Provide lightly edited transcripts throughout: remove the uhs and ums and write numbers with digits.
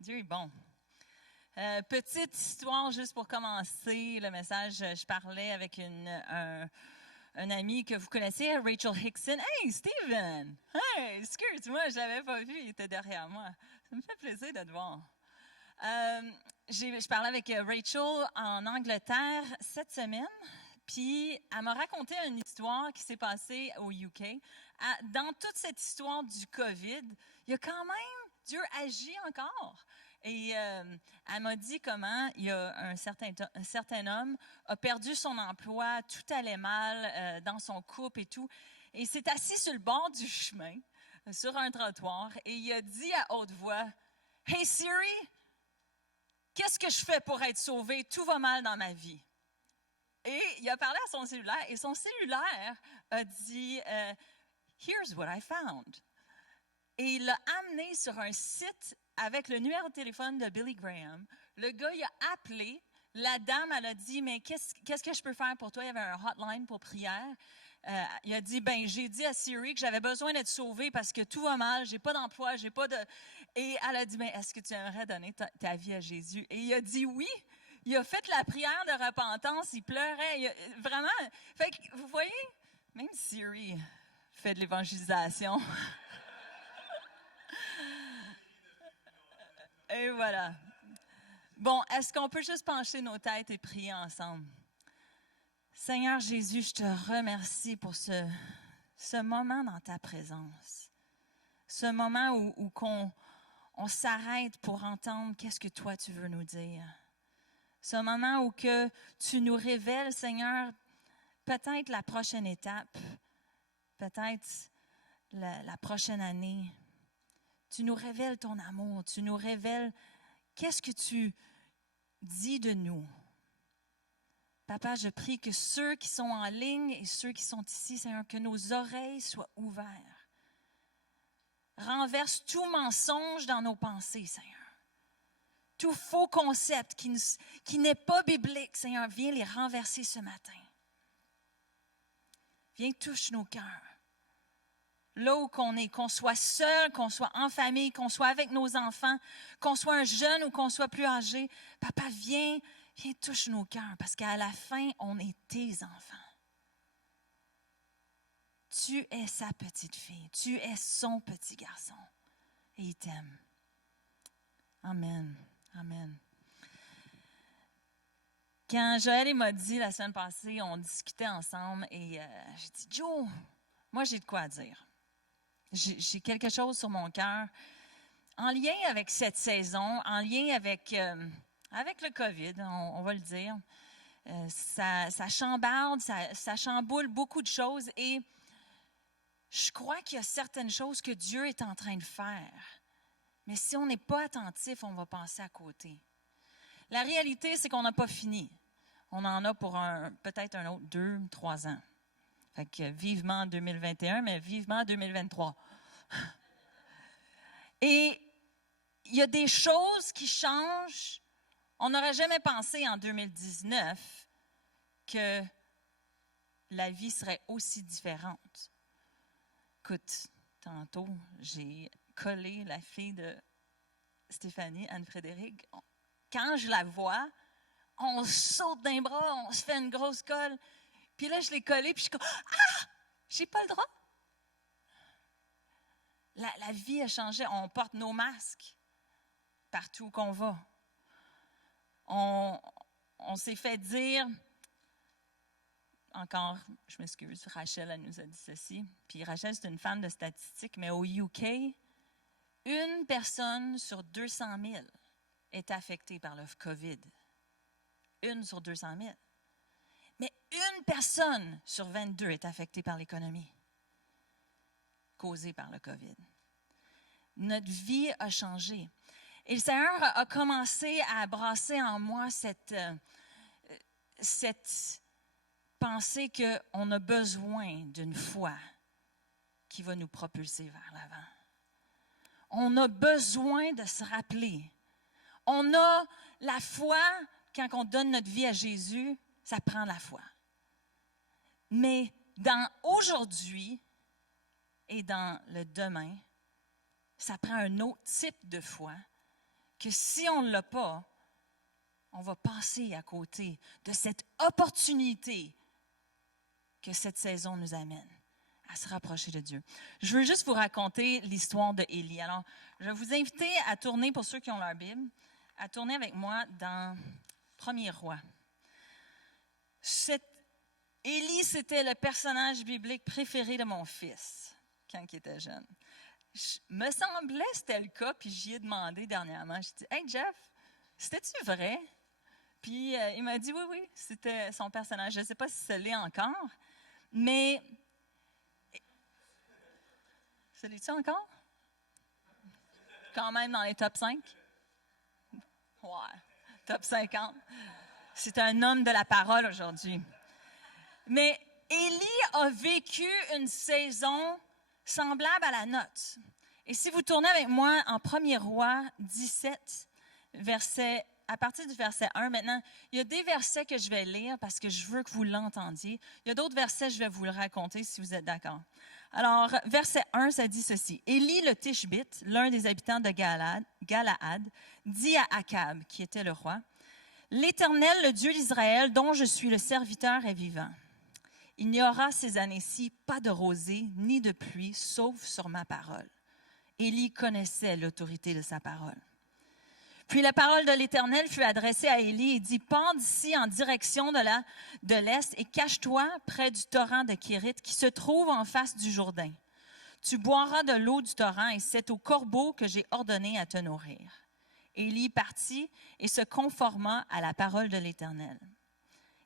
Dieu est bon. Petite histoire juste pour commencer le message. Je parlais avec un ami que vous connaissez, Rachel Hickson. Hey, Steven! Hey, excuse-moi, je l'avais pas vu, il était derrière moi. Ça me fait plaisir de te voir. Je parlais avec Rachel en Angleterre cette semaine, puis elle m'a raconté une histoire qui s'est passée au UK. Dans toute cette histoire du COVID, il y a quand même, Dieu agit encore. Et elle m'a dit comment il y a un certain homme a perdu son emploi, tout allait mal dans son couple et tout. Et il s'est assis sur le bord du chemin, sur un trottoir, et il a dit à haute voix, « Hey Siri, qu'est-ce que je fais pour être sauvé? Tout va mal dans ma vie. » Et il a parlé à son cellulaire, et son cellulaire a dit, « Here's what I found. » Et il l'a amené sur un site avec le numéro de téléphone de Billy Graham. Le gars, il a appelé. La dame, elle a dit, « Mais qu'est-ce que je peux faire pour toi? » Il y avait un hotline pour prière. Il a dit, « Ben, j'ai dit à Siri que j'avais besoin d'être sauvé parce que tout va mal, j'ai pas d'emploi, j'ai pas de... » Et elle a dit, « Ben, est-ce que tu aimerais donner ta vie à Jésus? » Et il a dit, « Oui. » Il a fait la prière de repentance, il pleurait. Vraiment, fait que, vous voyez, même Siri fait de l'évangélisation. Et voilà. Bon, est-ce qu'on peut juste pencher nos têtes et prier ensemble? Seigneur Jésus, je te remercie pour ce moment dans ta présence. Ce moment où on s'arrête pour entendre qu'est-ce que toi tu veux nous dire. Ce moment où que tu nous révèles, Seigneur, peut-être la prochaine étape, peut-être la prochaine année. Tu nous révèles ton amour, tu nous révèles qu'est-ce que tu dis de nous. Papa, je prie que ceux qui sont en ligne et ceux qui sont ici, Seigneur, que nos oreilles soient ouvertes. Renverse tout mensonge dans nos pensées, Seigneur. Tout faux concept qui n'est pas biblique, Seigneur, viens les renverser ce matin. Viens touche nos cœurs. Là où qu'on est, qu'on soit seul, qu'on soit en famille, qu'on soit avec nos enfants, qu'on soit un jeune ou qu'on soit plus âgé, Papa, viens touche nos cœurs, parce qu'à la fin, on est tes enfants. Tu es sa petite fille, tu es son petit garçon, et il t'aime. Amen. Amen. Quand Joël m'a dit la semaine passée, on discutait ensemble et j'ai dit, Joe, moi j'ai de quoi dire. J'ai quelque chose sur mon cœur en lien avec cette saison, en lien avec le COVID, on va le dire. Ça chambarde, ça chamboule beaucoup de choses et je crois qu'il y a certaines choses que Dieu est en train de faire. Mais si on n'est pas attentif, on va passer à côté. La réalité, c'est qu'on n'a pas fini. On en a pour peut-être un autre 2, 3 ans. Fait que vivement 2021, mais vivement 2023. Et il y a des choses qui changent. On n'aurait jamais pensé en 2019 que la vie serait aussi différente. Écoute, tantôt, j'ai collé la fille de Stéphanie, Anne-Frédérique. Quand je la vois, on saute d'un bras, on se fait une grosse colle. Puis là, je l'ai collée, puis je suis comme « Ah! J'ai pas le droit! » La vie a changé. On porte nos masques partout qu'on va. On s'est fait dire, encore, je m'excuse, Rachel, elle nous a dit ceci. Puis Rachel, c'est une fan de statistiques, mais au UK, 1 personne sur 200 000 est affectée par le COVID. 1 sur 200 000. Mais 1 personne sur 22 est affectée par l'économie causée par le COVID. Notre vie a changé. Et le Seigneur a commencé à brasser en moi cette pensée qu'on a besoin d'une foi qui va nous propulser vers l'avant. On a besoin de se rappeler. On a la foi, quand on donne notre vie à Jésus, ça prend la foi. Mais dans aujourd'hui et dans le demain, ça prend un autre type de foi que si on ne l'a pas, on va passer à côté de cette opportunité que cette saison nous amène à se rapprocher de Dieu. Je veux juste vous raconter l'histoire de Élie. Alors, je vais vous inviter à tourner, pour ceux qui ont leur Bible, à tourner avec moi dans 1er Roi. Élie, c'était le personnage biblique préféré de mon fils quand il était jeune. Me semblait que c'était le cas, puis j'y ai demandé dernièrement. J'ai dit, « Hey Jeff, c'était-tu vrai? » Puis il m'a dit, oui, c'était son personnage. Je ne sais pas si ça l'est encore, mais... Ça l'est-tu encore? Quand même dans les top 5? Ouais, top 50. C'est un homme de la parole aujourd'hui. Mais Élie a vécu une saison semblable à la nôtre. Et si vous tournez avec moi en 1er Roi 17, à partir du verset 1, maintenant, il y a des versets que je vais lire parce que je veux que vous l'entendiez. Il y a d'autres versets, je vais vous le raconter si vous êtes d'accord. Alors, verset 1, ça dit ceci. Élie le Tishbite, l'un des habitants de Galaad, dit à Akab, qui était le roi, « L'Éternel, le Dieu d'Israël, dont je suis le serviteur, est vivant. Il n'y aura ces années-ci pas de rosée ni de pluie, sauf sur ma parole. » Élie connaissait l'autorité de sa parole. Puis la parole de l'Éternel fut adressée à Élie et dit, « Pends d'ici en direction de l'est et cache-toi près du torrent de Kérit qui se trouve en face du Jourdain. Tu boiras de l'eau du torrent et c'est au corbeau que j'ai ordonné à te nourrir. » Élie partit et se conforma à la parole de l'Éternel.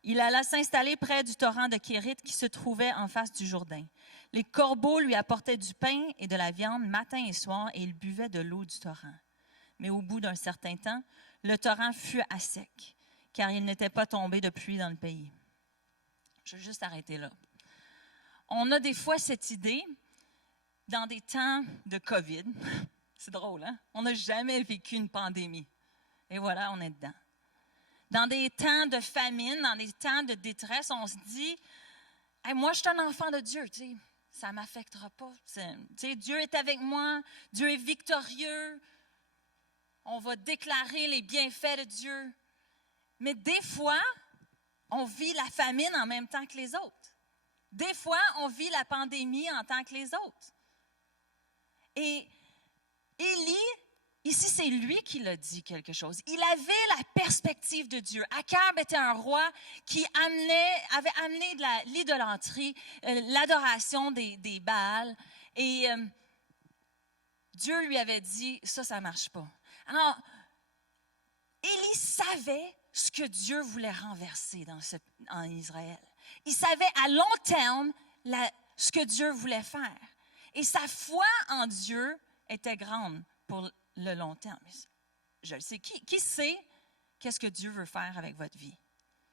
Il alla s'installer près du torrent de Kérit qui se trouvait en face du Jourdain. Les corbeaux lui apportaient du pain et de la viande matin et soir et il buvait de l'eau du torrent. Mais au bout d'un certain temps, le torrent fut à sec, car il n'était pas tombé de pluie dans le pays. Je vais juste arrêter là. On a des fois cette idée, dans des temps de COVID, c'est drôle, hein? On n'a jamais vécu une pandémie. Et voilà, on est dedans. Dans des temps de famine, dans des temps de détresse, on se dit, hey, moi, je suis un enfant de Dieu, tu sais, ça ne m'affectera pas. Tu sais, Dieu est avec moi, Dieu est victorieux. On va déclarer les bienfaits de Dieu. Mais des fois, on vit la famine en même temps que les autres. Des fois, on vit la pandémie en tant que les autres. Et Élie, ici, c'est lui qui l'a dit quelque chose. Il avait la perspective de Dieu. Akab était un roi qui avait amené de l'idolâtrie, l'adoration des Baals. Et Dieu lui avait dit, ça ne marche pas. Alors, Élie savait ce que Dieu voulait renverser en Israël. Il savait à long terme ce que Dieu voulait faire. Et sa foi en Dieu était grande pour le long terme. Je le sais. Qui sait qu'est-ce que Dieu veut faire avec votre vie?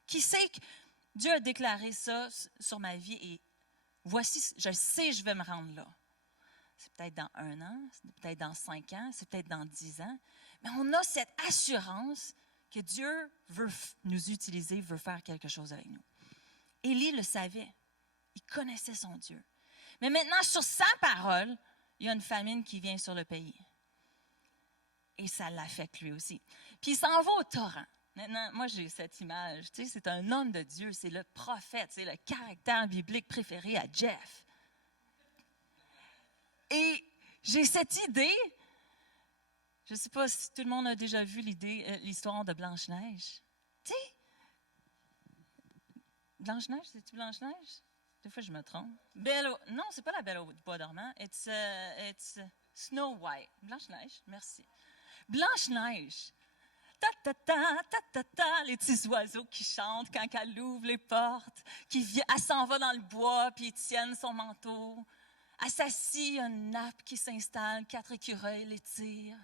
Qui sait que Dieu a déclaré ça sur ma vie et voici, je sais, je vais me rendre là. C'est peut-être dans 1 an, c'est peut-être dans 5 ans, c'est peut-être dans 10 ans. Mais on a cette assurance que Dieu veut nous utiliser, veut faire quelque chose avec nous. Élie le savait. Il connaissait son Dieu. Mais maintenant, sur sa parole, il y a une famine qui vient sur le pays. Et ça l'affecte lui aussi. Puis il s'en va au torrent. Maintenant, moi, j'ai cette image. Tu sais, c'est un homme de Dieu, c'est le prophète, c'est le caractère biblique préféré à Jeff. Et j'ai cette idée, je ne sais pas si tout le monde a déjà vu l'histoire de Blanche-Neige. Tu sais, Blanche-Neige, c'est-tu Blanche-Neige? Des fois, je me trompe. Non, c'est pas la Belle au bois dormant. It's Snow White. Blanche-Neige, merci. Blanche-Neige. Ta, ta, ta, ta, ta, ta, les petits oiseaux qui chantent quand elle ouvre les portes, elle s'en va dans le bois, puis ils tiennent son manteau. Elle s'assit, il y a une nappe qui s'installe, 4 écureuils les tirent.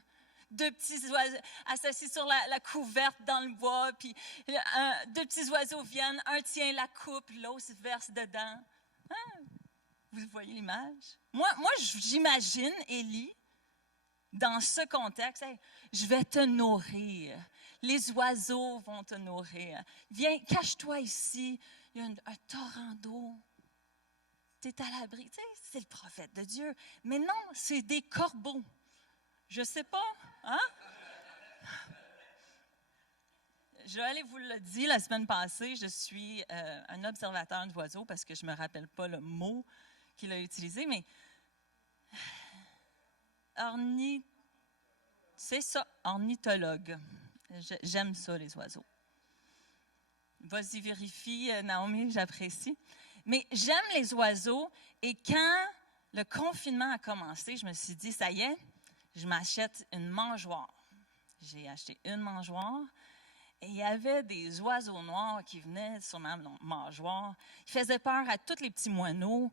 2 petits oiseaux, elle s'assit sur la couverte dans le bois, puis 2 petits oiseaux viennent, un tient la coupe, l'autre se verse dedans. Hein? Vous voyez l'image? Moi, j'imagine Élie dans ce contexte. Hey, je vais te nourrir. Les oiseaux vont te nourrir. Viens, cache-toi ici. Il y a un torrent d'eau. Tu es à l'abri. Tu sais, c'est le prophète de Dieu. Mais non, c'est des corbeaux. Je ne sais pas. Hein? Joël vous l'a dit la semaine passée, je suis un observateur d'oiseaux parce que je ne me rappelle pas le mot qu'il a utilisé, mais c'est ça, ornithologue. J'aime ça, les oiseaux. Vas-y, vérifie, Naomi, j'apprécie. Mais j'aime les oiseaux et quand le confinement a commencé, je me suis dit, ça y est, je m'achète une mangeoire. J'ai acheté une mangeoire et il y avait des oiseaux noirs qui venaient sur ma mangeoire. Ils faisaient peur à tous les petits moineaux.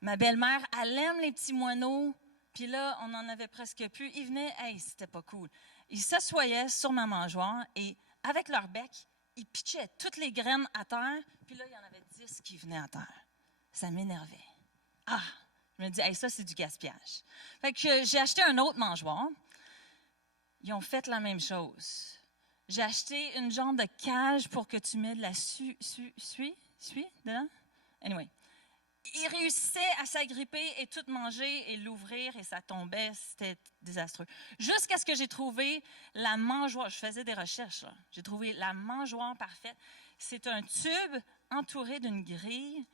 Ma belle-mère, elle aime les petits moineaux. Puis là, on n'en avait presque plus. Ils venaient, hey, c'était pas cool. Ils s'assoyaient sur ma mangeoire et avec leur bec, ils pitchaient toutes les graines à terre. Puis là, il y en avait 10 qui venaient à terre. Ça m'énervait. Ah! Je me dis, hey, ça, c'est du gaspillage. Fait que j'ai acheté un autre mangeoire. Ils ont fait la même chose. J'ai acheté une genre de cage pour que tu mets de la suie dedans. Anyway. Ils réussissaient à s'agripper et tout manger et l'ouvrir et ça tombait. C'était désastreux. Jusqu'à ce que j'ai trouvé la mangeoire. Je faisais des recherches, là. J'ai trouvé la mangeoire parfaite. C'est un tube entouré d'une grille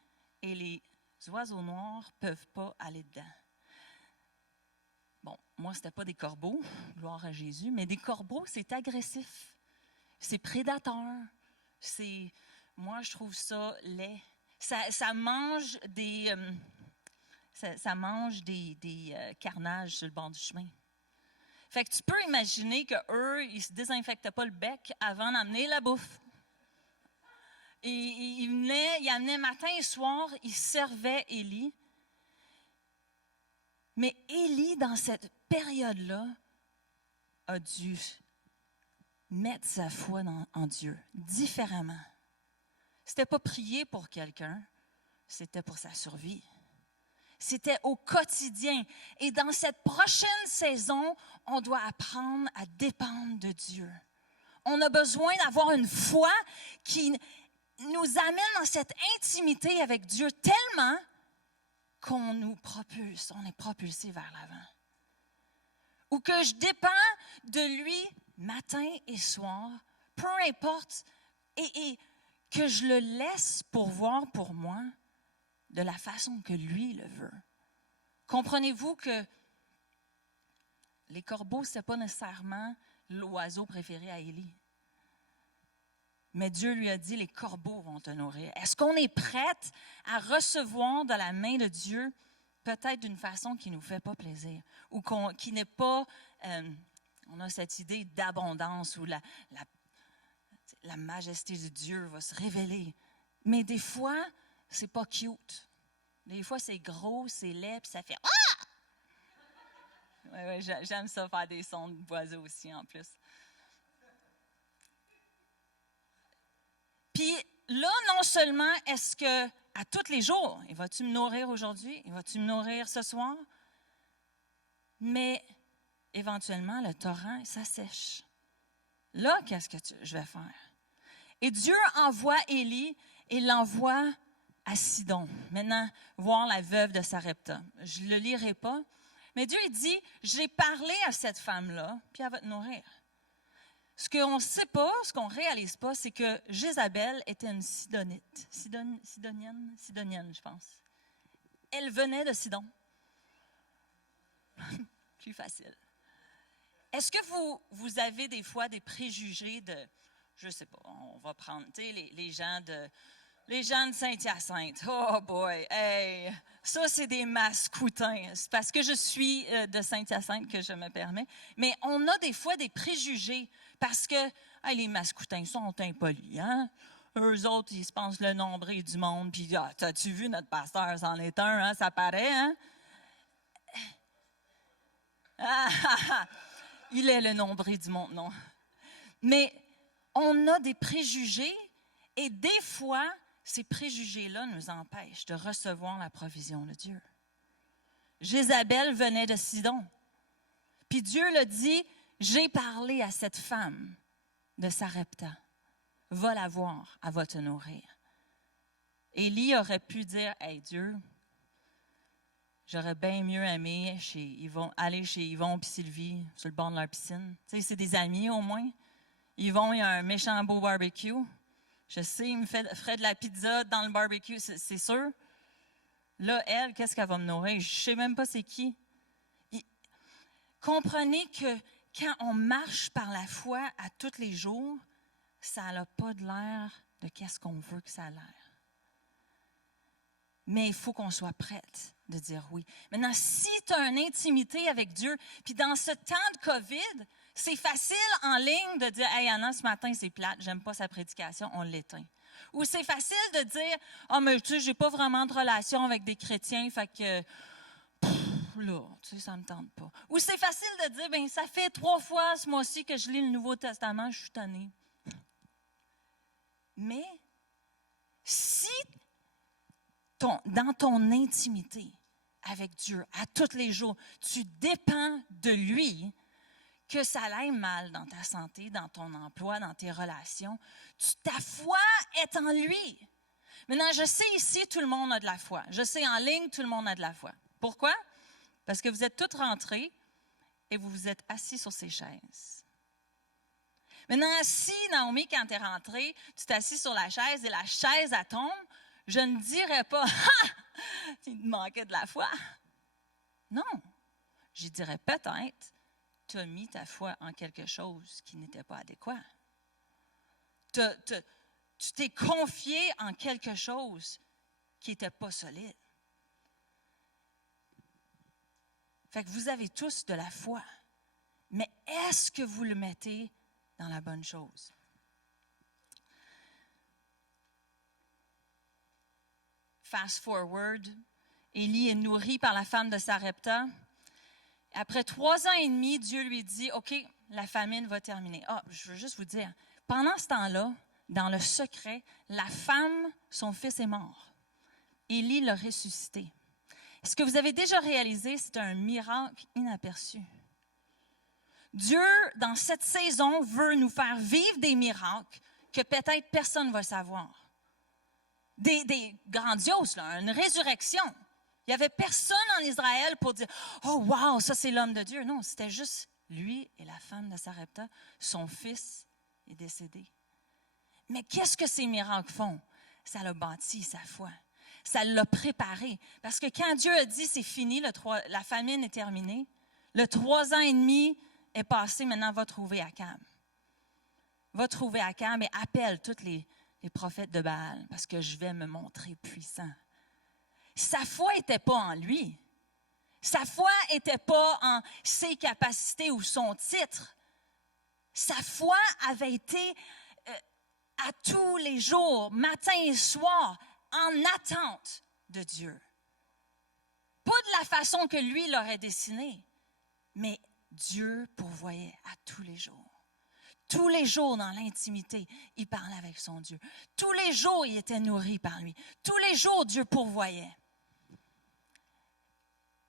et les oiseaux noirs ne peuvent pas aller dedans. Bon, moi, ce n'était pas des corbeaux, gloire à Jésus, mais des corbeaux, c'est agressif. C'est prédateur. Moi, je trouve ça laid. Ça mange des carnages sur le bord du chemin. Fait que tu peux imaginer qu'eux, ils ne se désinfectaient pas le bec avant d'amener la bouffe. Et ils amenaient matin et soir, ils servaient Élie. Mais Élie, dans cette période-là, a dû mettre sa foi en Dieu différemment. C'était pas prier pour quelqu'un, c'était pour sa survie. C'était au quotidien. Et dans cette prochaine saison, on doit apprendre à dépendre de Dieu. On a besoin d'avoir une foi qui nous amène dans cette intimité avec Dieu tellement qu'on nous propulse, on est propulsé vers l'avant. Ou que je dépends de lui matin et soir, peu importe, et que je le laisse pourvoir pour moi de la façon que lui le veut. Comprenez-vous que les corbeaux, ce n'est pas nécessairement l'oiseau préféré à Élie. Mais Dieu lui a dit, les corbeaux vont te nourrir. Est-ce qu'on est prête à recevoir de la main de Dieu, peut-être d'une façon qui ne nous fait pas plaisir, ou qui n'est pas, on a cette idée d'abondance où la majesté de Dieu va se révéler. Mais des fois, c'est pas cute. Des fois, c'est gros, c'est laid, puis ça fait « Ah! » Ouais, j'aime ça, faire des sons d'oiseaux aussi, en plus. Puis là, non seulement est-ce que, à tous les jours, « vas-tu me nourrir aujourd'hui? Vas-tu me nourrir ce soir? » Mais éventuellement, le torrent, ça sèche. Là, qu'est-ce que je vais faire? Et Dieu envoie Élie et l'envoie à Sidon. Maintenant, voir la veuve de Sarepta. Je ne le lirai pas. Mais Dieu dit, j'ai parlé à cette femme-là, puis elle va te nourrir. Ce qu'on ne sait pas, ce qu'on ne réalise pas, c'est que Jézabel était une Sidonite. Sidonienne, je pense. Elle venait de Sidon. Plus facile. Est-ce que vous avez des fois des préjugés de, je ne sais pas, on va prendre, tu sais, les gens de Saint-Hyacinthe. Oh boy, hey, ça c'est des mascoutins. C'est parce que je suis de Saint-Hyacinthe que je me permets. Mais on a des fois des préjugés parce que hey, les mascoutins sont impolis, hein? Eux autres, ils se pensent le nombril du monde. Puis, t'as-tu vu notre pasteur, c'en est un, hein? Ça paraît, hein? Il est le nombril du monde, non. Mais on a des préjugés et des fois, ces préjugés-là nous empêchent de recevoir la provision de Dieu. Jézabel venait de Sidon. Puis Dieu l'a dit, j'ai parlé à cette femme de Sarepta. Va la voir, elle va te nourrir. Élie aurait pu dire, hey Dieu, j'aurais bien mieux aimé aller chez Yvon et Sylvie sur le bord de leur piscine. Tu sais, c'est des amis au moins. Yvon, il y a un méchant beau barbecue. Je sais, il me ferait de la pizza dans le barbecue, c'est sûr. Là, elle, qu'est-ce qu'elle va me nourrir? Je ne sais même pas c'est qui. Comprenez que quand on marche par la foi à tous les jours, ça n'a pas de l'air de qu'est-ce qu'on veut que ça a l'air. Mais il faut qu'on soit prête de dire oui. Maintenant, si tu as une intimité avec Dieu, puis dans ce temps de COVID, c'est facile en ligne de dire « Hey Anna, ce matin, c'est plate, j'aime pas sa prédication, on l'éteint. » Ou c'est facile de dire « Ah, mais tu sais, j'ai pas vraiment de relation avec des chrétiens, fait que, là, tu sais, ça me tente pas. » Ou c'est facile de dire « Ben, ça fait 3 fois ce mois-ci que je lis le Nouveau Testament, je suis tannée. » Mais, si dans ton intimité avec Dieu, à tous les jours, tu dépends de lui, que ça aille mal dans ta santé, dans ton emploi, dans tes relations, ta foi est en lui. Maintenant, je sais ici, tout le monde a de la foi. Je sais en ligne, tout le monde a de la foi. Pourquoi? Parce que vous êtes toutes rentrées et vous vous êtes assis sur ces chaises. Maintenant, si, Naomi, quand tu es rentrée, tu t'es assis sur la chaise et la chaise, elle tombe, je ne dirais pas « Ah! Il te manquait de la foi. » Non. Je dirais peut-être « Tu as mis ta foi en quelque chose qui n'était pas adéquat. » Tu t'es confié en quelque chose qui n'était pas solide. Fait que vous avez tous de la foi. Mais est-ce que vous le mettez dans la bonne chose? Fast forward, Élie est nourri par la femme de Sarepta. Après 3 ans et demi, Dieu lui dit, « OK, la famine va terminer. » Ah, je veux juste vous dire, pendant ce temps-là, dans le secret, la femme, son fils est mort. Élie l'a ressuscité. Ce que vous avez déjà réalisé, c'est un miracle inaperçu. Dieu, dans cette saison, veut nous faire vivre des miracles que peut-être personne ne va savoir. Des grandioses, là, une résurrection. Il n'y avait personne en Israël pour dire « Oh, wow, ça c'est l'homme de Dieu. » Non, c'était juste lui et la femme de Sarepta. Son fils est décédé. Mais qu'est-ce que ces miracles font? Ça l'a bâti, sa foi. Ça l'a préparé. Parce que quand Dieu a dit « C'est fini, la famine est terminée », le 3 ans et demi est passé, maintenant va trouver Akab. Va trouver Akab et appelle tous les prophètes de Baal parce que je vais me montrer puissant. Sa foi n'était pas en lui. Sa foi n'était pas en ses capacités ou son titre. Sa foi avait été à tous les jours, matin et soir, en attente de Dieu. Pas de la façon que lui l'aurait dessiné, mais Dieu pourvoyait à tous les jours. Tous les jours, dans l'intimité, il parlait avec son Dieu. Tous les jours, il était nourri par lui. Tous les jours, Dieu pourvoyait.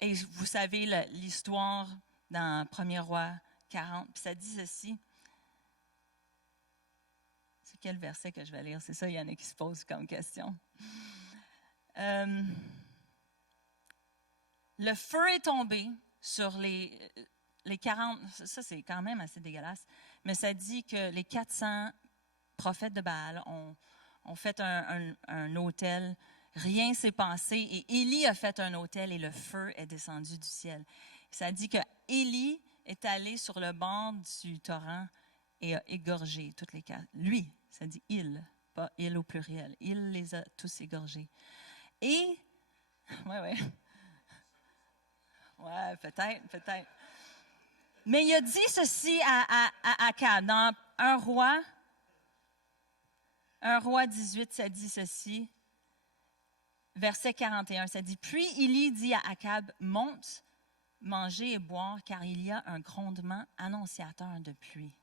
Et vous savez l'histoire dans 1er Roi 40, puis ça dit ceci. C'est quel verset que je vais lire? C'est ça, il y en a qui se posent comme question. Le feu est tombé sur les 40, ça c'est quand même assez dégueulasse, mais ça dit que les 400 prophètes de Baal ont fait un autel. Rien s'est passé et Élie a fait un autel et le feu est descendu du ciel. Ça dit que Élie est allé sur le bord du torrent et a égorgé toutes les 4. Lui, ça dit il, pas il au pluriel. Il les a tous égorgés. Et, ouais, peut-être. Mais il a dit ceci à Akab, dans 1 roi 18, ça dit ceci. Verset 41, ça dit « Puis Élie dit à Akab, monte, manger et boire, car il y a un grondement annonciateur de pluie. »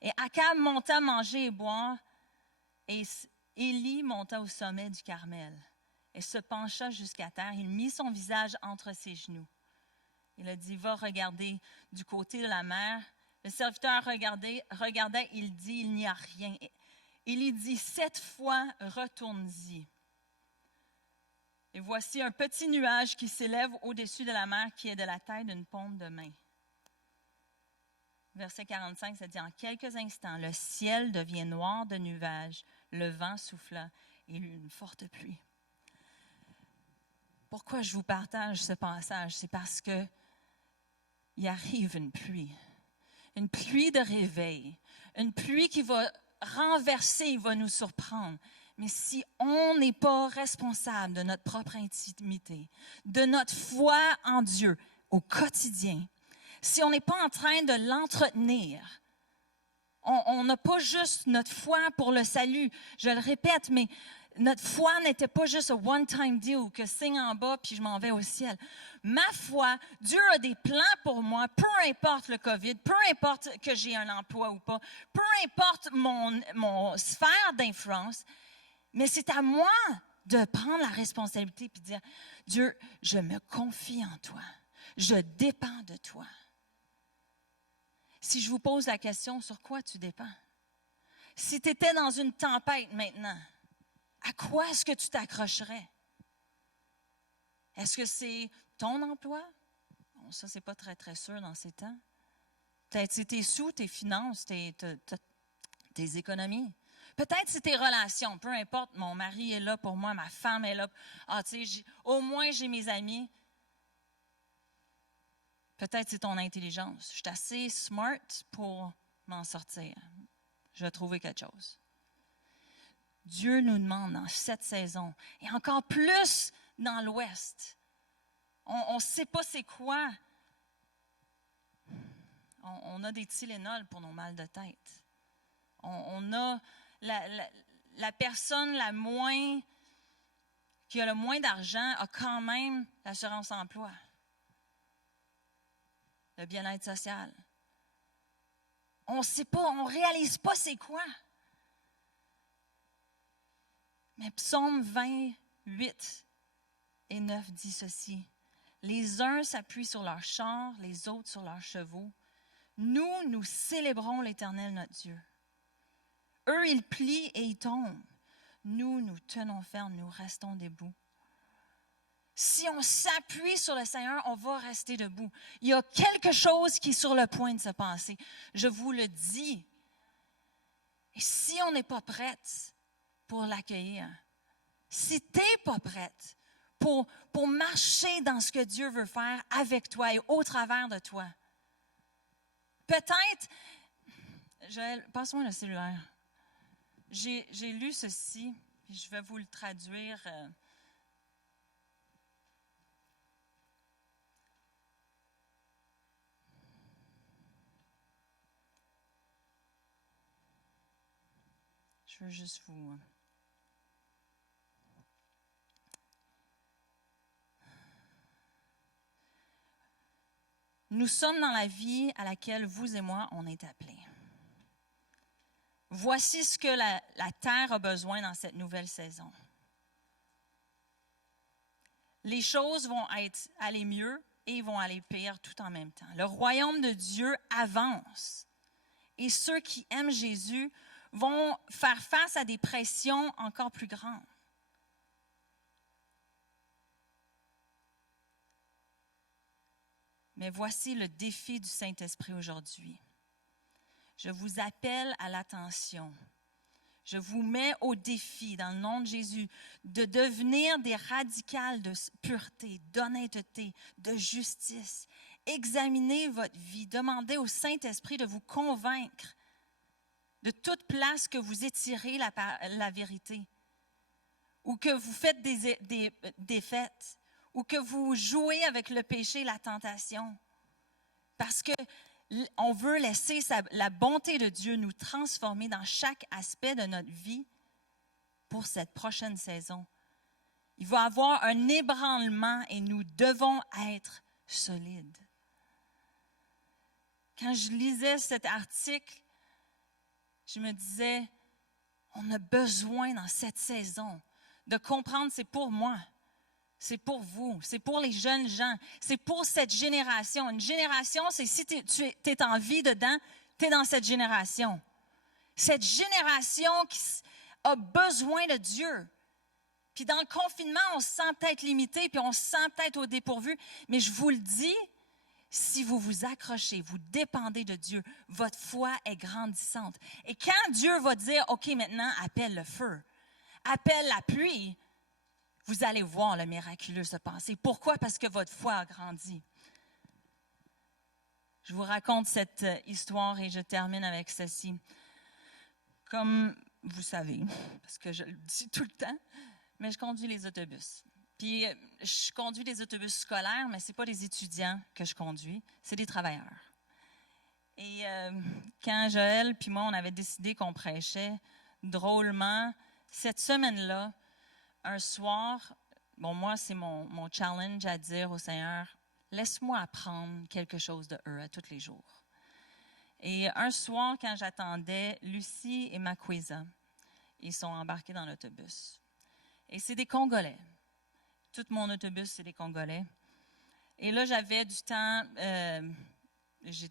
Et Akab monta manger et boire, et Élie monta au sommet du Carmel, et se pencha jusqu'à terre. Il mit son visage entre ses genoux. Il a dit, va regarder du côté de la mer. Le serviteur regardait, il dit, il n'y a rien. Élie dit, 7 fois, retourne-y. Et voici un petit nuage qui s'élève au-dessus de la mer qui est de la taille d'une paume de main. verset 45, ça dit « En quelques instants, le ciel devient noir de nuages, le vent souffla et une forte pluie. » Pourquoi je vous partage ce passage? C'est parce que il arrive une pluie de réveil, une pluie qui va renverser, va nous surprendre. Mais si on n'est pas responsable de notre propre intimité, de notre foi en Dieu au quotidien, si on n'est pas en train de l'entretenir, on n'a pas juste notre foi pour le salut. Je le répète, mais notre foi n'était pas juste un one-time deal que signe en bas puis je m'en vais au ciel. Ma foi, Dieu a des plans pour moi, peu importe le COVID, peu importe que j'ai un emploi ou pas, peu importe mon sphère d'influence, mais c'est à moi de prendre la responsabilité et de dire, Dieu, je me confie en toi, je dépends de toi. Si je vous pose la question, sur quoi tu dépends? Si tu étais dans une tempête maintenant, à quoi est-ce que tu t'accrocherais? Est-ce que c'est ton emploi? Bon, ça, c'est pas très, très sûr dans ces temps. Peut-être c'est tes sous, tes finances, tes économies. Peut-être c'est tes relations, peu importe, mon mari est là pour moi, ma femme est là. Ah, tu sais, au moins j'ai mes amis. Peut-être c'est ton intelligence. Je suis assez smart pour m'en sortir. Je vais trouver quelque chose. Dieu nous demande dans cette saison, et encore plus dans l'Ouest, on ne sait pas c'est quoi. On a des Tylenol pour nos mal de tête. On a la personne qui a le moins d'argent a quand même l'assurance emploi, le bien-être social. On ne sait pas, on ne réalise pas c'est quoi. Mais Psaume 28 et 9 dit ceci. Les uns s'appuient sur leurs chars, les autres sur leurs chevaux. Nous célébrons l'Éternel notre Dieu. Eux, ils plient et ils tombent. Nous tenons ferme, nous restons debout. Si on s'appuie sur le Seigneur, on va rester debout. Il y a quelque chose qui est sur le point de se passer. Je vous le dis. Et si on n'est pas prête pour l'accueillir, si tu n'es pas prête pour marcher dans ce que Dieu veut faire avec toi et au travers de toi, peut-être, Joël, passe-moi le cellulaire. J'ai lu ceci, puis je vais vous le traduire. Je veux juste vous... Nous sommes dans la vie à laquelle vous et moi, on est appelés. Voici ce que la terre a besoin dans cette nouvelle saison. Les choses vont aller mieux et vont aller pire tout en même temps. Le royaume de Dieu avance et ceux qui aiment Jésus vont faire face à des pressions encore plus grandes. Mais voici le défi du Saint-Esprit aujourd'hui. Je vous appelle à l'attention. Je vous mets au défi, dans le nom de Jésus, de devenir des radicales de pureté, d'honnêteté, de justice. Examinez votre vie. Demandez au Saint-Esprit de vous convaincre de toute place que vous étirez la vérité, ou que vous faites des défaites, ou que vous jouez avec le péché et la tentation. Parce qu'on veut laisser la bonté de Dieu nous transformer dans chaque aspect de notre vie pour cette prochaine saison. Il va y avoir un ébranlement et nous devons être solides. Quand je lisais cet article, je me disais, on a besoin dans cette saison de comprendre c'est pour moi. C'est pour vous, c'est pour les jeunes gens, c'est pour cette génération. Une génération, c'est si tu es en vie dedans, tu es dans cette génération. Cette génération qui a besoin de Dieu. Puis dans le confinement, on se sent peut-être limité, puis on se sent peut-être au dépourvu. Mais je vous le dis, si vous vous accrochez, vous dépendez de Dieu, votre foi est grandissante. Et quand Dieu va dire, OK, maintenant, appelle le feu, appelle la pluie, vous allez voir le miraculeux se passer. Pourquoi? Parce que votre foi a grandi. Je vous raconte cette histoire et je termine avec ceci. Comme vous savez, parce que je le dis tout le temps, mais je conduis les autobus. Puis je conduis des autobus scolaires, mais ce n'est pas des étudiants que je conduis, c'est des travailleurs. Et quand Joël puis moi, on avait décidé qu'on prêchait, drôlement, cette semaine-là, un soir, bon, moi, c'est mon challenge à dire au Seigneur, laisse-moi apprendre quelque chose de eux à tous les jours. Et un soir, quand j'attendais, Lucie et Makweza, ils sont embarqués dans l'autobus. Et c'est des Congolais. Tout mon autobus, c'est des Congolais. Et là, j'avais du temps, il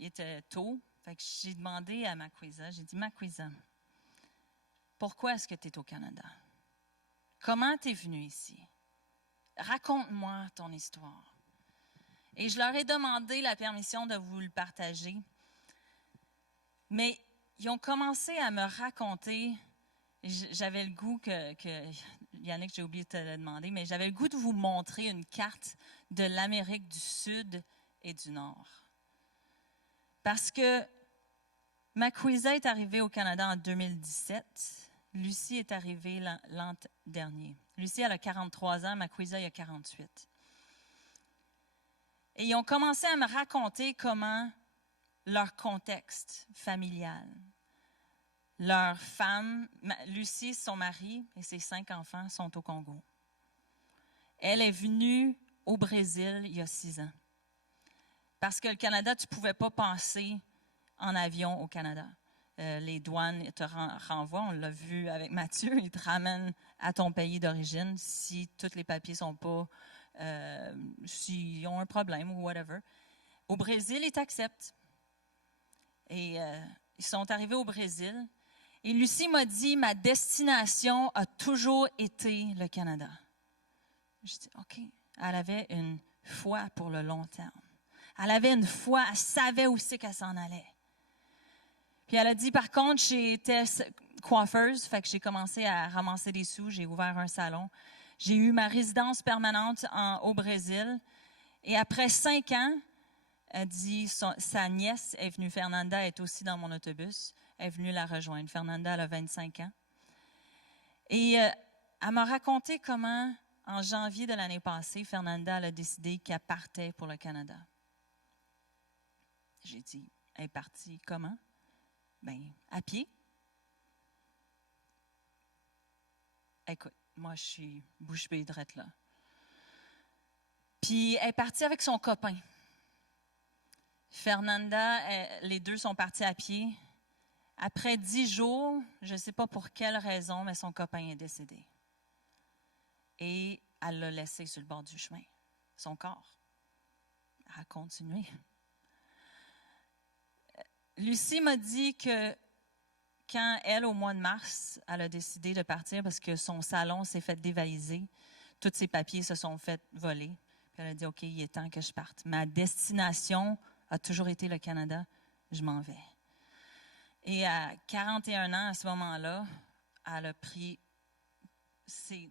était tôt, fait que j'ai demandé à Makweza, j'ai dit, Makweza, pourquoi est-ce que tu es au Canada? Comment tu es venue ici? Raconte-moi ton histoire. Et je leur ai demandé la permission de vous le partager. Mais ils ont commencé à me raconter, j'avais le goût Yannick, j'ai oublié de te le demander, mais j'avais le goût de vous montrer une carte de l'Amérique du Sud et du Nord. Parce que Makweza est arrivée au Canada en 2017. Lucie est arrivée l'an dernier. Lucie, elle a 43 ans, Makweza, il a 48. Et ils ont commencé à me raconter comment leur contexte familial, leur femme, Lucie, son mari et ses 5 enfants sont au Congo. Elle est venue au Brésil il y a 6 ans. Parce que le Canada, tu ne pouvais pas passer en avion au Canada. Les douanes te renvoient, on l'a vu avec Mathieu, ils te ramènent à ton pays d'origine si tous les papiers ne sont pas, s'ils ont un problème ou whatever. Au Brésil, ils t'acceptent. Et ils sont arrivés au Brésil. Et Lucie m'a dit, ma destination a toujours été le Canada. Je dis, OK. Elle avait une foi pour le long terme. Elle avait une foi, elle savait où c'est qu'elle s'en allait. Puis elle a dit, par contre, j'étais coiffeuse, fait que j'ai commencé à ramasser des sous, j'ai ouvert un salon. J'ai eu ma résidence permanente au Brésil. Et après 5 ans, elle dit, sa nièce est venue, Fernanda est aussi dans mon autobus, elle est venue la rejoindre. Fernanda, elle a 25 ans. Et elle m'a raconté comment, en janvier de l'année passée, Fernanda elle a décidé qu'elle partait pour le Canada. J'ai dit, elle est partie comment? Bien, à pied. Écoute, moi, je suis bouche bée drette là. Puis, elle est partie avec son copain. Fernanda, les deux sont partis à pied. Après 10 jours, je ne sais pas pour quelle raison, mais son copain est décédé. Et elle l'a laissé sur le bord du chemin, son corps. Elle a continué. Lucie m'a dit que quand elle, au mois de mars, elle a décidé de partir parce que son salon s'est fait dévaliser, tous ses papiers se sont fait voler. Puis elle a dit, OK, il est temps que je parte. Ma destination a toujours été le Canada. Je m'en vais. Et à 41 ans, à ce moment-là, elle a pris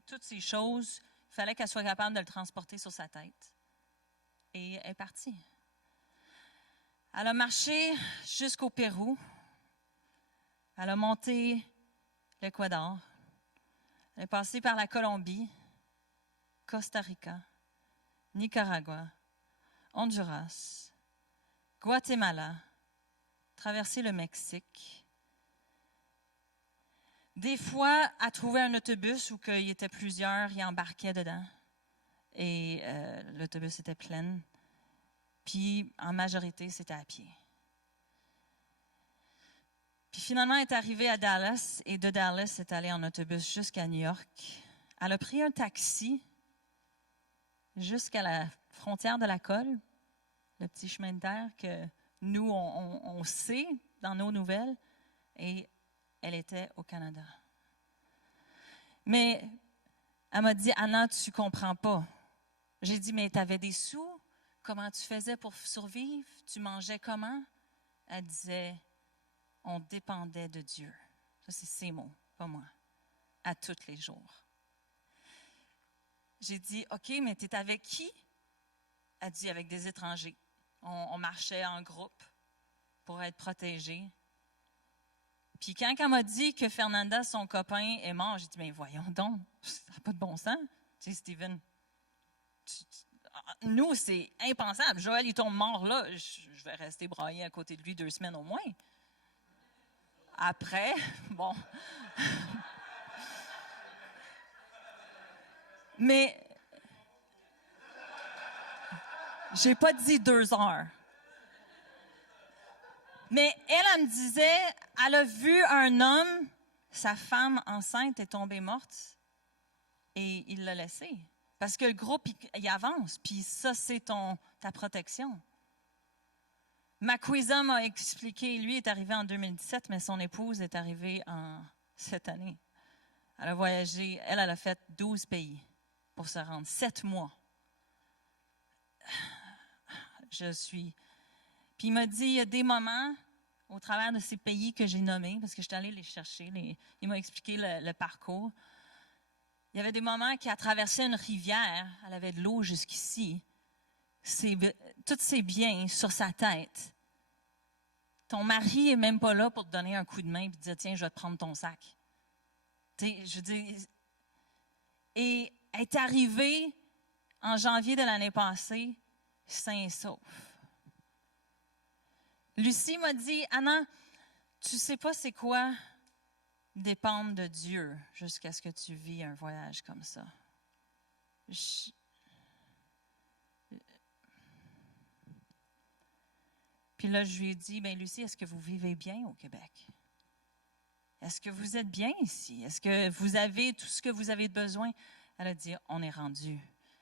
toutes ces choses. Il fallait qu'elle soit capable de le transporter sur sa tête. Et elle est partie. Elle a marché jusqu'au Pérou. Elle a monté l'Équateur. Elle est passée par la Colombie, Costa Rica, Nicaragua, Honduras, Guatemala, traversé le Mexique. Des fois, elle trouvait un autobus où il y était plusieurs, ils embarquaient dedans. Et l'autobus était plein. Puis, en majorité, c'était à pied. Puis finalement, elle est arrivée à Dallas et de Dallas, elle est allée en autobus jusqu'à New York. Elle a pris un taxi jusqu'à la frontière de la Colle, le petit chemin de terre que nous, on sait dans nos nouvelles, et elle était au Canada. Mais elle m'a dit, Anna, tu ne comprends pas. J'ai dit, mais tu avais des sous? comment tu faisais pour survivre? Tu mangeais comment? Elle disait, on dépendait de Dieu. Ça, c'est ses mots, pas moi. À tous les jours. J'ai dit, OK, mais tu es avec qui? Elle dit, avec des étrangers. On marchait en groupe pour être protégés. Puis quand elle m'a dit que Fernanda, son copain, est mort, j'ai dit, mais voyons donc, ça n'a pas de bon sens. Tu sais, Steven, nous, c'est impensable. Joël, il tombe mort là. Je vais rester braillé à côté de lui 2 semaines au moins. Après, bon. Mais, j'ai pas dit 2 heures. Mais elle me disait, elle a vu un homme, sa femme enceinte est tombée morte et il l'a laissée. Parce que le groupe, il avance, puis ça, c'est ta protection. Makwisa m'a expliqué, lui est arrivé en 2017, mais son épouse est arrivée cette année. Elle a voyagé, elle a fait 12 pays pour se rendre, 7 mois. Puis il m'a dit, il y a des moments au travers de ces pays que j'ai nommés, parce que je suis allée les chercher, il m'a expliqué le parcours. Il y avait des moments qu'elle traversait une rivière, elle avait de l'eau jusqu'ici, tous ses biens sur sa tête. Ton mari n'est même pas là pour te donner un coup de main et te dire, tiens, je vais te prendre ton sac. Je veux dire, et elle est arrivée en janvier de l'année passée, sain et sauf. Lucie m'a dit, Anna, tu sais pas c'est quoi dépendre de Dieu jusqu'à ce que tu vis un voyage comme ça. Puis là, je lui ai dit, bien Lucie, est-ce que vous vivez bien au Québec? Est-ce que vous êtes bien ici? Est-ce que vous avez tout ce que vous avez besoin? Elle a dit, on est rendu.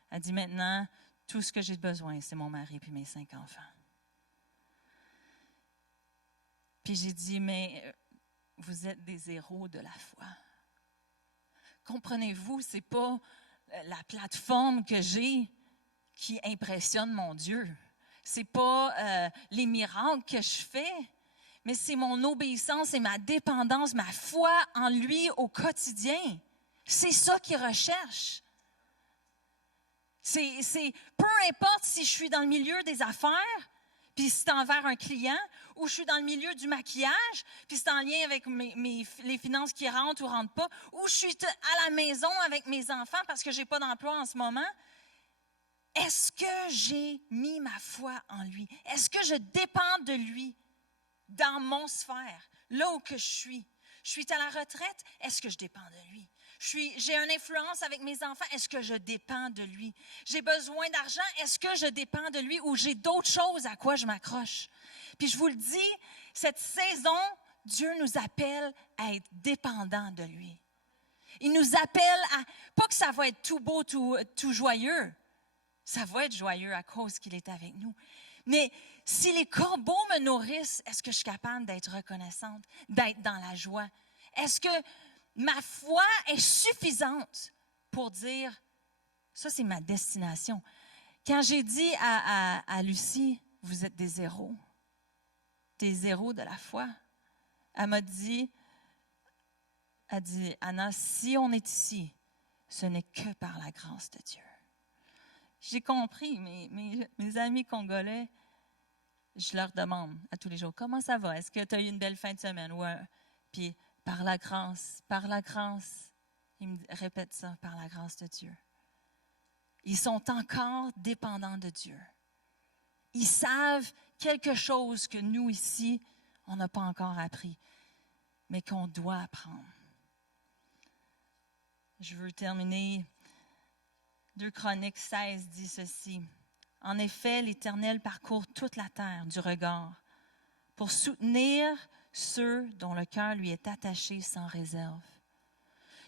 Elle a dit, maintenant, tout ce que j'ai besoin, c'est mon mari et mes 5 enfants. Puis j'ai dit, mais vous êtes des héros de la foi. Comprenez-vous, ce n'est pas la plateforme que j'ai qui impressionne mon Dieu. Ce n'est pas les miracles que je fais, mais c'est mon obéissance et ma dépendance, ma foi en lui au quotidien. C'est ça qu'il recherche. Peu importe si je suis dans le milieu des affaires, puis c'est envers un client, ou je suis dans le milieu du maquillage, puis c'est en lien avec les finances qui rentrent ou ne rentrent pas, ou je suis à la maison avec mes enfants parce que je n'ai pas d'emploi en ce moment. Est-ce que j'ai mis ma foi en lui? Est-ce que je dépends de lui dans mon sphère, là où que je suis? Je suis à la retraite, est-ce que je dépends de lui? J'ai une influence avec mes enfants, est-ce que je dépends de lui? J'ai besoin d'argent, est-ce que je dépends de lui ou j'ai d'autres choses à quoi je m'accroche? Puis je vous le dis, cette saison, Dieu nous appelle à être dépendants de lui. Il nous appelle à, pas que ça va être tout beau, tout joyeux, ça va être joyeux à cause qu'il est avec nous. Mais si les corbeaux me nourrissent, est-ce que je suis capable d'être reconnaissante, d'être dans la joie? Est-ce que ma foi est suffisante pour dire, ça c'est ma destination? Quand j'ai dit à Lucie, vous êtes des héros de la foi, elle m'a dit, Anna, si on est ici, ce n'est que par la grâce de Dieu. J'ai compris, mes amis congolais, je leur demande à tous les jours, comment ça va? Est-ce que tu as eu une belle fin de semaine? Puis, par la grâce, ils me répètent ça, par la grâce de Dieu. Ils sont encore dépendants de Dieu. Ils savent quelque chose que nous ici, on n'a pas encore appris, mais qu'on doit apprendre. Je veux terminer. 2 Chroniques 16 dit ceci. En effet, l'Éternel parcourt toute la terre du regard pour soutenir ceux dont le cœur lui est attaché sans réserve.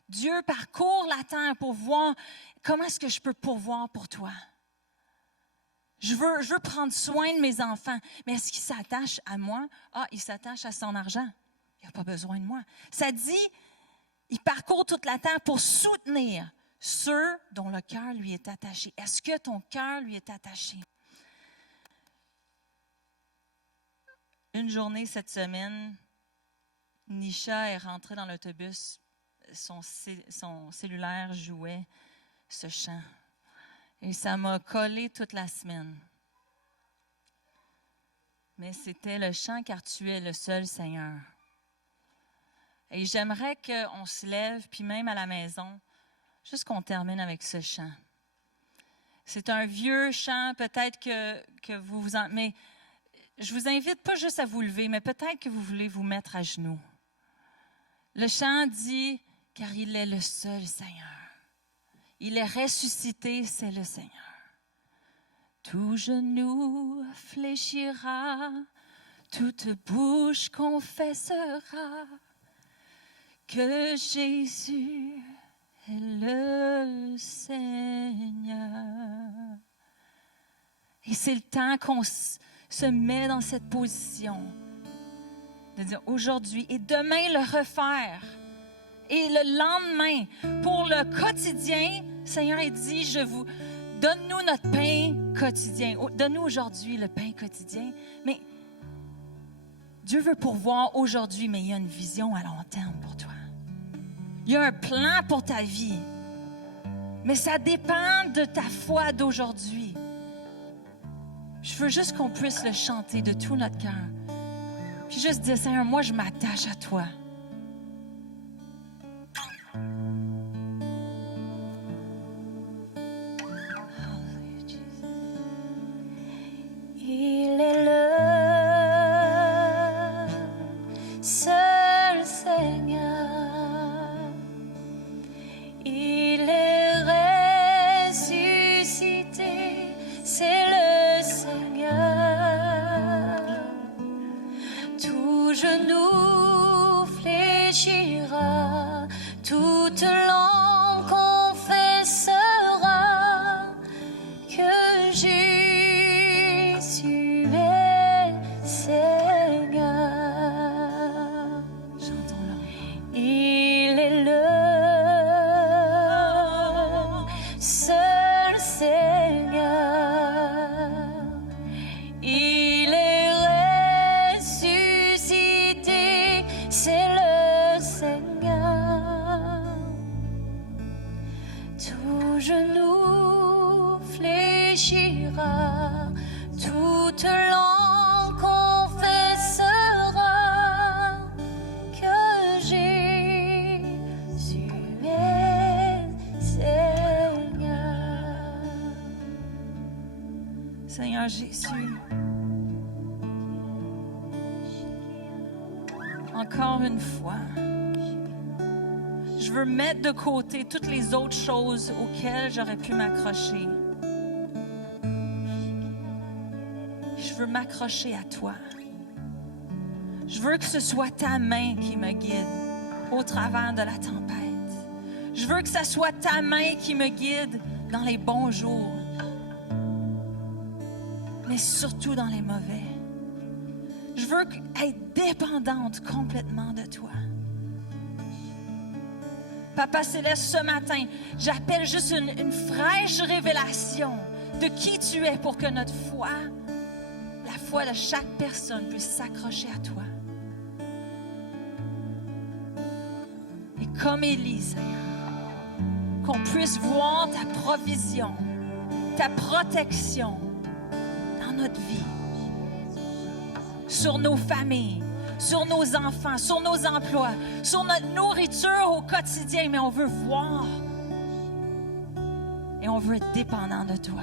Dieu parcourt la terre pour voir comment est-ce que je peux pourvoir pour toi. Je veux prendre soin de mes enfants, mais est-ce qu'il s'attache à moi? Il s'attache à son argent. Il n'a pas besoin de moi. Ça dit, il parcourt toute la terre pour soutenir ceux dont le cœur lui est attaché. Est-ce que ton cœur lui est attaché? Une journée cette semaine, Nisha est rentrée dans l'autobus. Son cellulaire jouait ce chant. Et ça m'a collé toute la semaine. Mais c'était le chant car tu es le seul Seigneur. Et j'aimerais qu'on se lève, puis même à la maison, juste qu'on termine avec ce chant. C'est un vieux chant, peut-être que vous vous en... Mais je vous invite pas juste à vous lever, mais peut-être que vous voulez vous mettre à genoux. Le chant dit, car il est le seul Seigneur. Il est ressuscité, c'est le Seigneur. Tout genou fléchira, toute bouche confessera que Jésus est le Seigneur. Et c'est le temps qu'on se met dans cette position de dire aujourd'hui et demain le refaire. Et le lendemain, pour le quotidien, Seigneur a dit, donne-nous notre pain quotidien. Donne-nous aujourd'hui le pain quotidien. Mais Dieu veut pourvoir aujourd'hui, mais il y a une vision à long terme pour toi. Il y a un plan pour ta vie. Mais ça dépend de ta foi d'aujourd'hui. Je veux juste qu'on puisse le chanter de tout notre cœur. Puis juste dire, Seigneur, moi je m'attache à toi. Il est le seul Seigneur. Il est ressuscité, c'est le Seigneur. Tout genou fléchira, toute langue confessera que Jésus est Seigneur. Chantons-le. Il est le seul Seigneur. Il est ressuscité, c'est le Seigneur. Tout genou fléchira, toute langue confessera que Jésus est Seigneur. Seigneur Jésus, encore une fois, je veux mettre de côté toutes les autres choses auxquelles j'aurais pu m'accrocher. Je veux m'accrocher à toi. Je veux que ce soit ta main qui me guide au travers de la tempête. Je veux que ce soit ta main qui me guide dans les bons jours, mais surtout dans les mauvais. Je veux être dépendante complètement de toi. Papa Céleste, ce matin, j'appelle juste une fraîche révélation de qui tu es pour que notre foi, la foi de chaque personne, puisse s'accrocher à toi. Et comme Élie, Seigneur, qu'on puisse voir ta provision, ta protection dans notre vie, sur nos familles, sur nos enfants, sur nos emplois, sur notre nourriture au quotidien, mais on veut voir et on veut être dépendant de toi.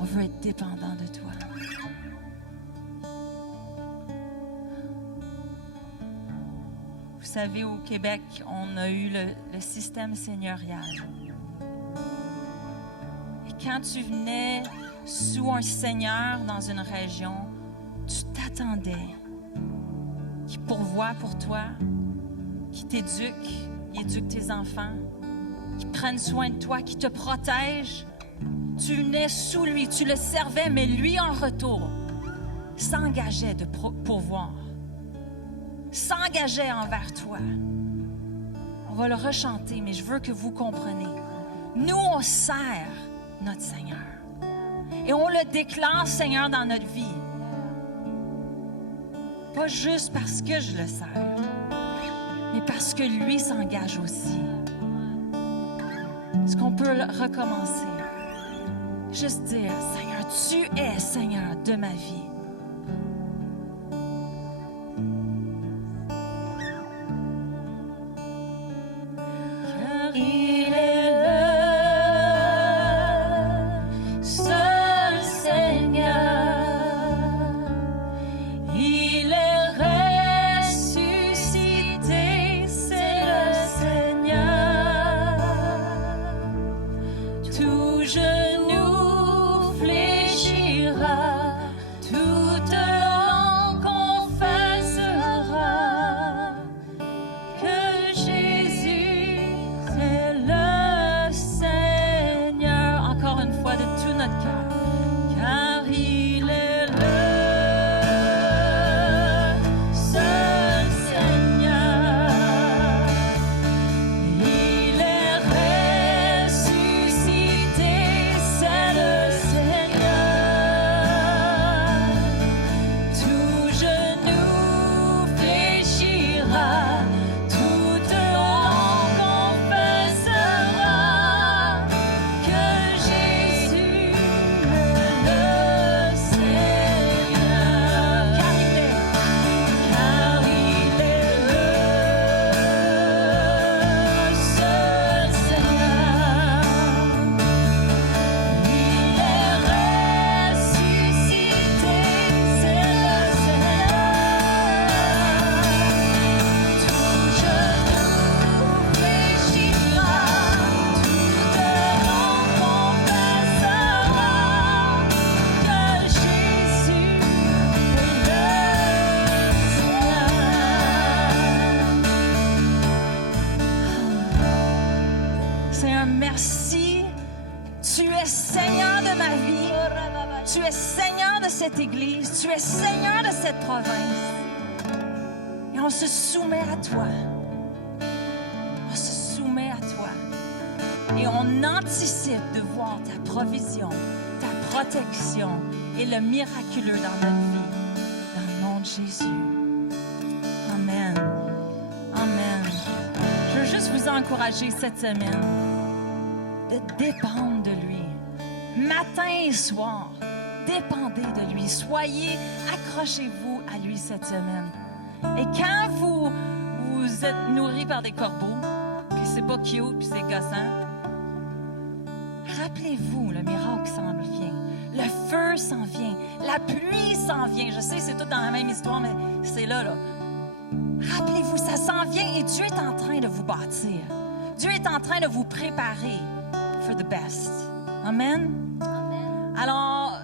On veut être dépendant de toi. Vous savez, au Québec, on a eu le système seigneurial. Et quand tu venais sous un seigneur dans une région, tu t'attendais qu'il pourvoie pour toi, qu'il t'éduque, qu'il éduque tes enfants, qu'il prenne soin de toi, qu'il te protège. Tu venais sous lui, tu le servais, mais lui en retour s'engageait de pourvoir, s'engageait envers toi. On va le rechanter, mais je veux que vous compreniez. Nous, on sert notre Seigneur. Et on le déclare, Seigneur, dans notre vie. Pas juste parce que je le sers, mais parce que lui s'engage aussi. Est-ce qu'on peut recommencer? Juste dire, Seigneur, tu es Seigneur de ma vie. Car Il est le seul Seigneur. Il est ressuscité, c'est le Seigneur. Tout genou fléchira, toute langue confessera que Jésus est le Seigneur. Encore une fois, de tout notre cœur, car il est le seul Seigneur. Il est ressuscité, c'est le Seigneur. Tout genou fléchira, toute langue confessera que Jésus est le Seigneur. Car il est le seul Seigneur. Il est ressuscité, c'est le Seigneur. Tout genou fléchira, toute langue confessera que Jésus est le Seigneur. Seigneur, merci. Tu es Seigneur de ma vie. Tu es Seigneur de cette Église. Tu es Seigneur de cette province. Et on se soumet à toi. On se soumet à toi. Et on anticipe de voir ta provision, ta protection et le miraculeux dans notre vie. Dans le nom de Jésus. Amen. Amen. Je veux juste vous encourager cette semaine de dépendre de lui. Matin et soir, dépendez de lui. Accrochez-vous à lui cette semaine. Et quand vous êtes nourris par des corbeaux, puis c'est pas cute, puis c'est gossant, rappelez-vous, le miracle s'en vient. Le feu s'en vient. La pluie s'en vient. Je sais, c'est tout dans la même histoire, mais c'est là. Rappelez-vous, ça s'en vient et Dieu est en train de vous bâtir. Dieu est en train de vous préparer for the best. Amen? Alors,